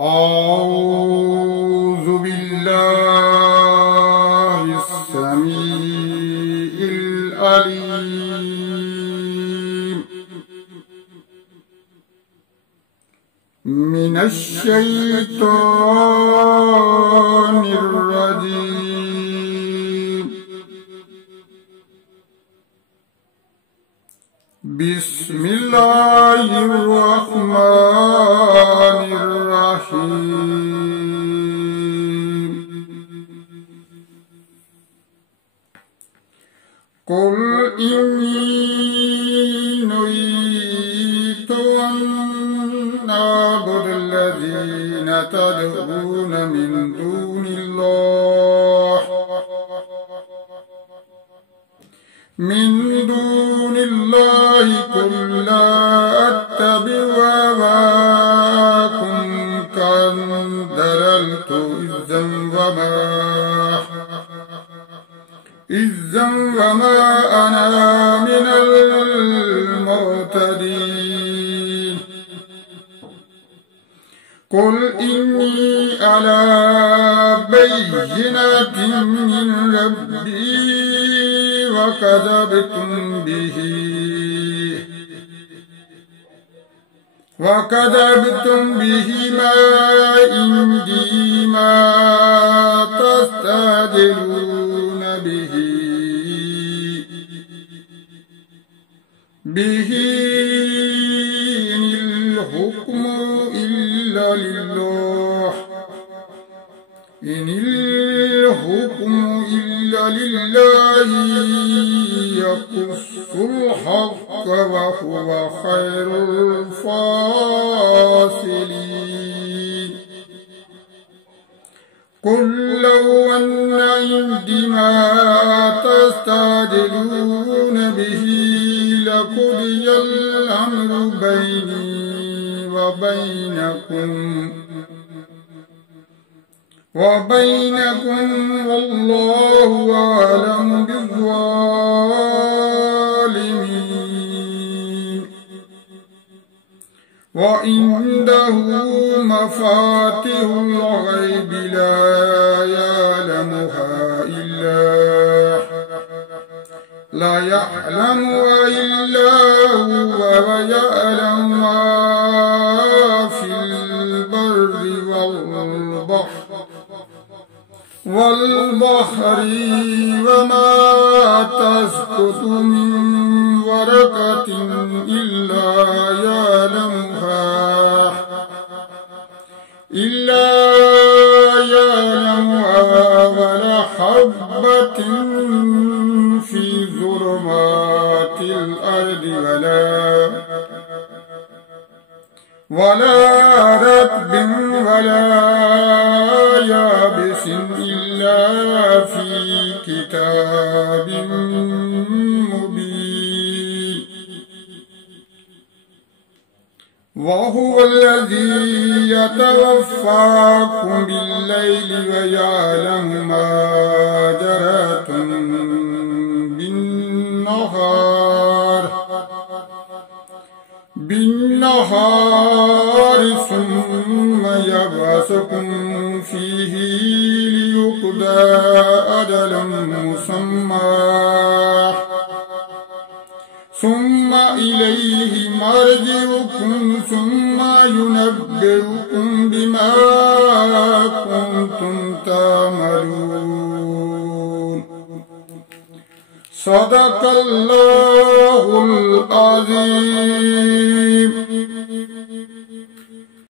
أعوذ بالله السميع العليم من الشيطان الرجيم. بسم الله الرحمن الرحيم. قل إني نهيت أن أعبد الذين تدعون من دون الله قل لا أتبع هواكم قد ضللت إذا وما أنا من المهتدين. قل إني على بينة من ربي وكذبتم به ما عندي ما تستعجلون به إن الحكم إلا لله يقص الحق وهو خير الفاصلين. قل لو أن عندي ما تستعجلون به لقضي الأمر بيني وبينكم والله أعلم بالظالمين. وعنده مفاتح الغيب لا يعلمها إلا هو ويعلم ما في البر والبحر وما تسقط من ورقة إلا يعلمها ولا حبة في ظلمات الأرض ولا رطب ولا يابس إلا في كتاب مبين. وهو الذي يتوفاكم بالليل ويعلم ما جرحتم بالنهار ثم يبعثكم فيه ليقضى أجل مسمى ثم إليه مرجعكم ثم ينبئكم بما كنتم تعملون. صدق الله العظيم.